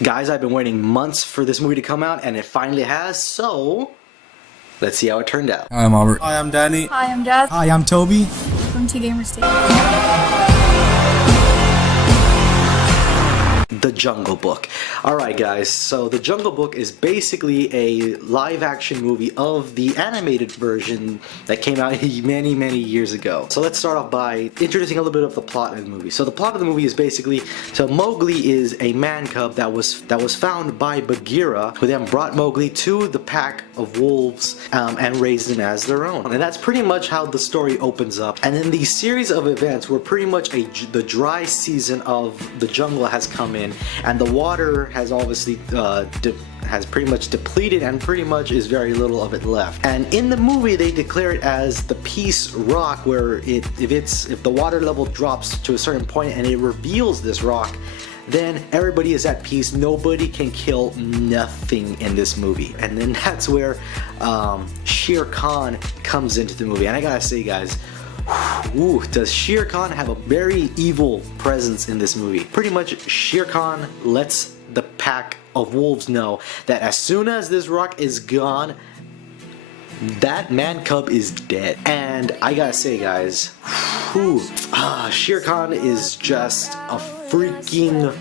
Guys, I've been waiting months for this movie to come out, and it finally has, so let's see how it turned out. Hi, I'm Albert. Hi, I'm Danny. Hi, I'm Jazz Hi, I'm Toby. from T Gamer State. The Jungle Book. Alright guys, so The Jungle Book is basically a live action movie of the animated version that came out many years ago. So let's start off by introducing a little bit of the plot of the movie. So the plot of the movie is basically, so Mowgli is a man cub that was found by Bagheera, who then brought Mowgli to the pack of wolves and raised him as their own. And that's pretty much how the story opens up. And then the series of events where pretty much the dry season of the jungle has come in, and the water has obviously has pretty much depleted, and pretty much is very little of it left. And in the movie they declare it as the Peace Rock, where if the water level drops to a certain point and it reveals this rock, then everybody is at peace. Nobody can kill nothing in this movie. And then that's where Shere Khan comes into the movie. And I gotta say guys, ooh, does Shere Khan have a very evil presence in this movie. Pretty much Shere Khan lets the pack of wolves know that as soon as this rock is gone, that man cub is dead. And I gotta say guys, Shere Khan is just a freaking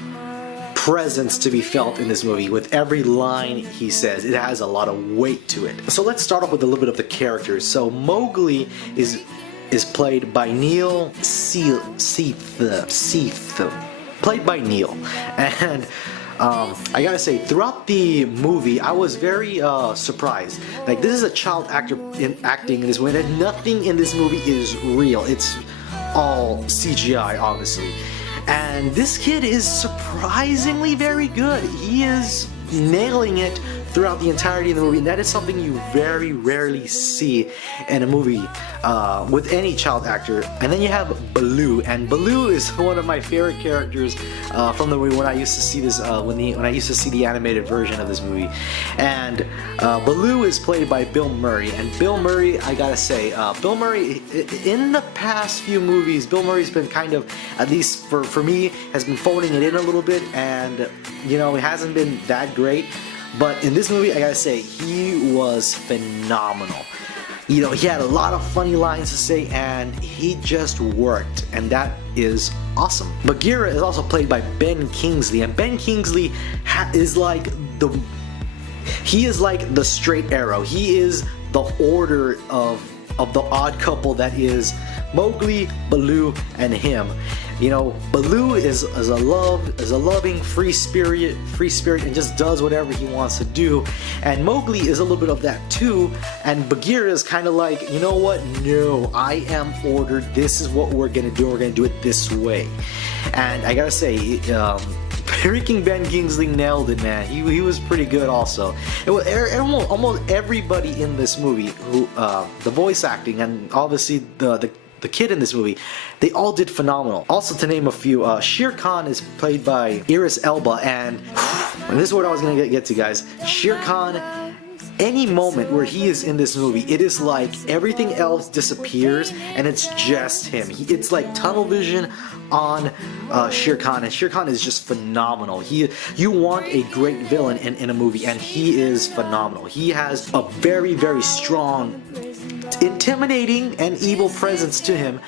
presence to be felt in this movie. With every line he says, it has a lot of weight to it. So let's start off with a little bit of the characters. So Mowgli is played by Neil Seith, played by Neil. And I gotta say, throughout the movie I was very surprised. Like, this is a child actor acting in this movie, and nothing in this movie is real. It's all CGI obviously. And this kid is surprisingly very good. He is nailing it throughout the entirety of the movie, and that is something you very rarely see in a movie with any child actor. And then you have Baloo, and Baloo is one of my favorite characters from the movie when I used to see this when I used to see the animated version of this movie. And Baloo is played by Bill Murray, and Bill Murray, I gotta say, Bill Murray in the past few movies, Bill Murray's been kind of, at least for me, has been phoning it in a little bit, and you know, it hasn't been that great. But in this movie, I gotta say, he was phenomenal. You know, he had a lot of funny lines to say, and he just worked, and that is awesome. Bagheera is also played by Ben Kingsley, and Ben Kingsley is like the straight arrow. He is the order of the odd couple that is Mowgli, Baloo, and him. You know, Baloo is a loving, free spirit, and just does whatever he wants to do. And Mowgli is a little bit of that too. And Bagheera is kind of like, you know what? No, I am ordered. This is what we're gonna do. We're gonna do it this way. And I gotta say, freaking Ben Kingsley nailed it, man. He was pretty good also. It was almost everybody in this movie, who the voice acting, and obviously the kid in this movie, they all did phenomenal. Also, to name a few, Shere Khan is played by Idris Elba, and this is what I was gonna get to, guys. Shere Khan, any moment where he is in this movie, it is like everything else disappears and it's just him. It's like tunnel vision on Shere Khan, and Shere Khan is just phenomenal. You want a great villain in a movie, and he is phenomenal. He has a very strong, intimidating, and evil presence to him,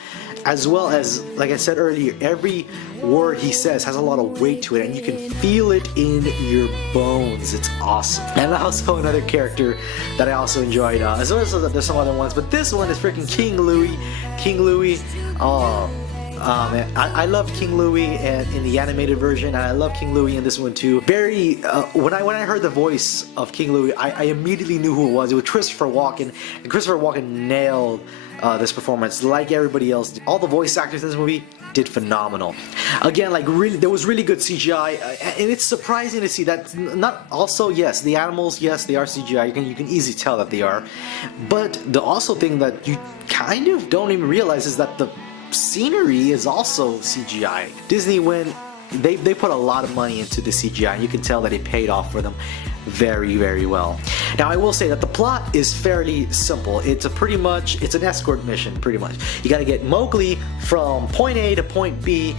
as well as, like I said earlier, every word he says has a lot of weight to it, and you can feel it in your bones. It's awesome. And also another character that I also enjoyed, as well as there's some other ones, but this one is freaking King Louie. King Louie, man, I love King Louie in the animated version, and I love King Louie in this one too. Very, when I heard the voice of King Louie, I immediately knew who it was. It was Christopher Walken, and Christopher Walken nailed this performance like everybody else. All the voice actors in this movie did phenomenal. Again, like, really, there was really good CGI, and it's surprising to see that. Not also, yes, the animals, yes, they are CGI. You can easily tell that they are, but the also thing that you kind of don't even realize is that the scenery is also CGI. Disney went they put a lot of money into the CGI, and you can tell that it paid off for them very, very well. Now, I will say that the plot is fairly simple. It's an escort mission, pretty much. You got to get Mowgli from point A to point B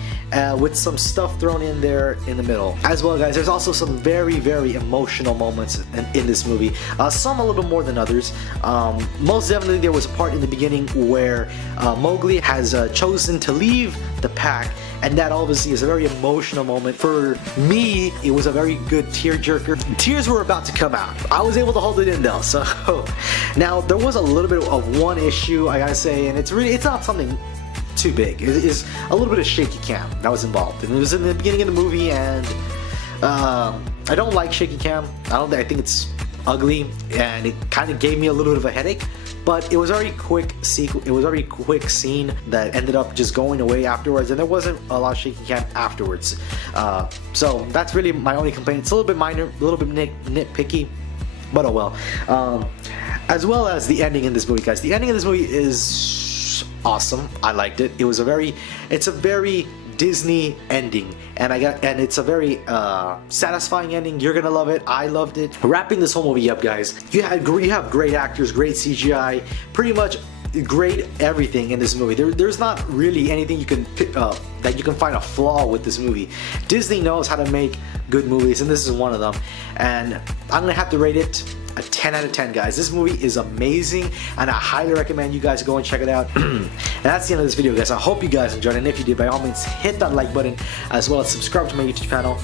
with some stuff thrown in there in the middle. As well, guys, there's also some very, very emotional moments in this movie. Some a little bit more than others. Most definitely, there was a part in the beginning where Mowgli has chosen to leave the pack, and that obviously is a very emotional moment. For me, it was a very good tearjerker. Tears were about to come out. I was able to hold it in though. So now there was a little bit of one issue, I gotta say, and it's not something too big. It is a little bit of shaky cam that was involved, and it was in the beginning of the movie, and I don't like shaky cam. I think it's ugly, and it kind of gave me a little bit of a headache. But it was a very quick scene that ended up just going away afterwards, and there wasn't a lot of shaky cam afterwards. So that's really my only complaint. It's a little bit minor, a little bit nitpicky, but oh well. As well as the ending in this movie, guys. The ending of this movie is awesome. I liked it. It's a very Disney ending, and it's a very satisfying ending. You're gonna love it. I loved it. Wrapping this whole movie up, guys, you have great actors, great CGI, pretty much great everything in this movie. There's not really anything you can pick up that you can find a flaw with this movie. Disney knows how to make good movies, and this is one of them. And I'm gonna have to rate it a 10 out of 10, guys. This movie is amazing, and I highly recommend you guys go and check it out. And that's the end of this video, guys. I hope you guys enjoyed it, and if you did, by all means, hit that like button, as well as subscribe to my YouTube channel.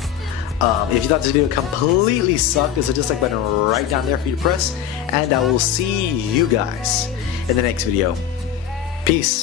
If you thought this video completely sucked, there's a dislike button right down there for you to press, and I will see you guys in the next video. Peace.